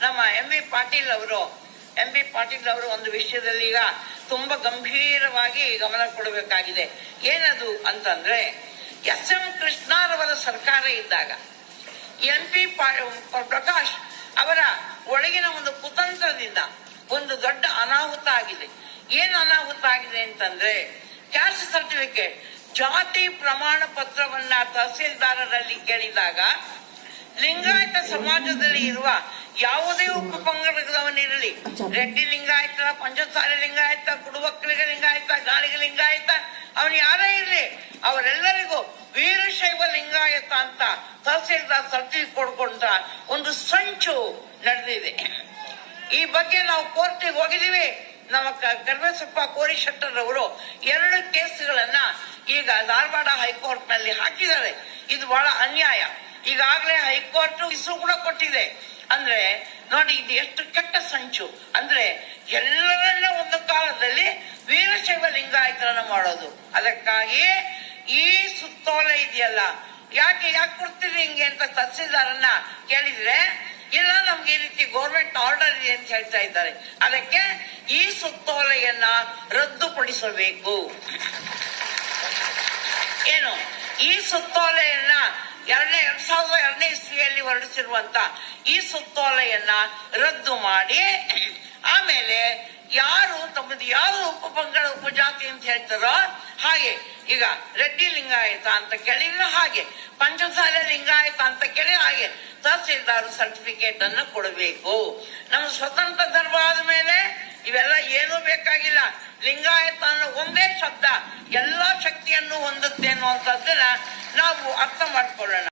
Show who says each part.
Speaker 1: ನಮ್ಮ M B Patil ಅವರು M B Patil ಅವರು ಒಂದು ವಿಷಯದಲ್ಲಿ ಈಗ ತುಂಬಾ ಗಂಭೀರವಾಗಿ ಗಮನ ಕೊಡಬೇಕಾಗಿದೆ. ಏನದು ಅಂತಂದ್ರೆ, ಎಸ್ ಎಂ ಕೃಷ್ಣರವರ ಸರ್ಕಾರ ಇದ್ದಾಗ ಎಂ ಪಿ ಪ್ರಕಾಶ್ ಅವರ ಒಳಗಿನ ಒಂದು ಕುತಂತ್ರದಿಂದ ಒಂದು ದೊಡ್ಡ ಅನಾಹುತ ಆಗಿದೆ. ಏನ್ ಅನಾಹುತ ಆಗಿದೆ ಅಂತಂದ್ರೆ ಕ್ಯಾಸ್ಟ್ ಸರ್ಟಿಫಿಕೇಟ್ ಜಾತಿ ಪ್ರಮಾಣ ಪತ್ರವನ್ನ ತಹಸೀಲ್ದಾರರಲ್ಲಿ ಕೇಳಿದಾಗ ಲಿಂಗಾಯತ ಸಮಾಜದಲ್ಲಿ ಇರುವ ಯಾವುದೇ ಉಪಪಂಗಡದವನಿರಲಿ ರೆಡ್ಡಿ ಲಿಂಗಾಯತ ಪಂಚಸಾರಿ ಲಿಂಗಾಯತ ಕುಡುಬಕ್ಕಳಿಗೆ ಲಿಂಗಾಯತ ಗಾಳಿಗೆ ಲಿಂಗಾಯತ ಅವನು ಯಾರೇ ಇರಲಿ ಅವರೆಲ್ಲರಿಗೂ ವೀರಶೈವ ಲಿಂಗಾಯತ ಅಂತ ತಹಸೀಲ್ದಾರ್ ಸರ್ಟಿಫಿಕೇಟ್ ಕೊಡ್ಕೊಂಡ ಒಂದು ಸಂಚು ನಡೆದಿದೆ. ಈ ಬಗ್ಗೆ ನಾವು ಕೋರ್ಟಿಗೆ ಹೋಗಿದೀವಿ ನಮ್ಮ ಕರ್ಬೇಸಪ್ಪ ಕೋರಿ ಶೆಟ್ಟರ್ ಅವರು ಎರಡು ಕೇಸ್ಗಳನ್ನ ಈಗ ಧಾರವಾಡ ಹೈಕೋರ್ಟ್ನಲ್ಲಿ ಹಾಕಿದ್ದಾರೆ. ಇದು ಬಹಳ ಅನ್ಯಾಯ. ಈಗಾಗಲೇ ಹೈಕೋರ್ಟ್ ಹೆಸರು ಕೂಡ ಕೊಟ್ಟಿದೆ. ಅಂದ್ರೆ ನೋಡಿ, ಇದು ಎಷ್ಟು ಕೆಟ್ಟ ಸಂಚು. ಅಂದ್ರೆ ಎಲ್ಲರನ್ನ ಒಂದು ಕಾಲದಲ್ಲಿ ವೀರಶೈವ ಲಿಂಗಾಯತರನ್ನ ಮಾಡೋದು. ಅದಕ್ಕಾಗಿ ಈ ಸುತ್ತೋಲೆ ಇದೆಯಲ್ಲ. ಯಾಕೆ ಯಾಕೆ ಕೊಡ್ತೀರಿ ಹಿಂಗೆ ಅಂತ ತಹಸೀಲ್ದಾರನ್ನ ಕೇಳಿದ್ರೆ, ಇಲ್ಲ, ನಮ್ಗೆ ಈ ರೀತಿ ಗೌರ್ಮೆಂಟ್ ಆರ್ಡರ್ ಇದೆ ಅಂತ ಹೇಳ್ತಾ ಇದ್ದಾರೆ. ಅದಕ್ಕೆ ಈ ಸುತ್ತೋಲೆಯನ್ನ ರದ್ದುಪಡಿಸಬೇಕು. ಏನು? ಈ ಸುತ್ತೋಲೆಯನ್ನ ಎರಡನೇ, ಎರಡ್ ಸಾವಿರದ ಎರಡನೇ ಇಸ್ವಿಯಲ್ಲಿ ಹೊರಡಿಸಿರುವಂತ ಈ ಸುತ್ತೋಲೆಯನ್ನ ರದ್ದು ಮಾಡಿ. ಆಮೇಲೆ ಯಾರು ತಮ್ಮದು ಯಾವ ಉಪಪಂಗಡ ಉಪಜಾತಿ ಅಂತ ಹೇಳ್ತಾರೋ ಹಾಗೆ, ಈಗ ರೆಡ್ಡಿ ಲಿಂಗಾಯತ ಅಂತ ಕೇಳಿದ್ರೆ ಹಾಗೆ, ಪಂಚಸಾಲೆ ಲಿಂಗಾಯತ ಅಂತ ಕೇಳಿ ಹಾಗೆ ತಹಸೀಲ್ದಾರ್ ಸರ್ಟಿಫಿಕೇಟ್ ಅನ್ನು ಕೊಡಬೇಕು. ನಮ್ಮ ಸ್ವತಂತ್ರ ಧರ್ಮ ಆದ ಮೇಲೆ ಇವೆಲ್ಲ ಏನೂ ಬೇಕಾಗಿಲ್ಲ. ಲಿಂಗಾಯತ ಅನ್ನೋ ಒಂದೇ ಶಬ್ದ, ಎಲ್ಲಾ ಶಕ್ತಿಯನ್ನು ಹೊಂದುತ್ತೆ ಅನ್ನುವಂಥದ್ದನ್ನ ನಾವು ಅರ್ಥ ಮಾಡ್ಕೊಳ್ಳೋಣ.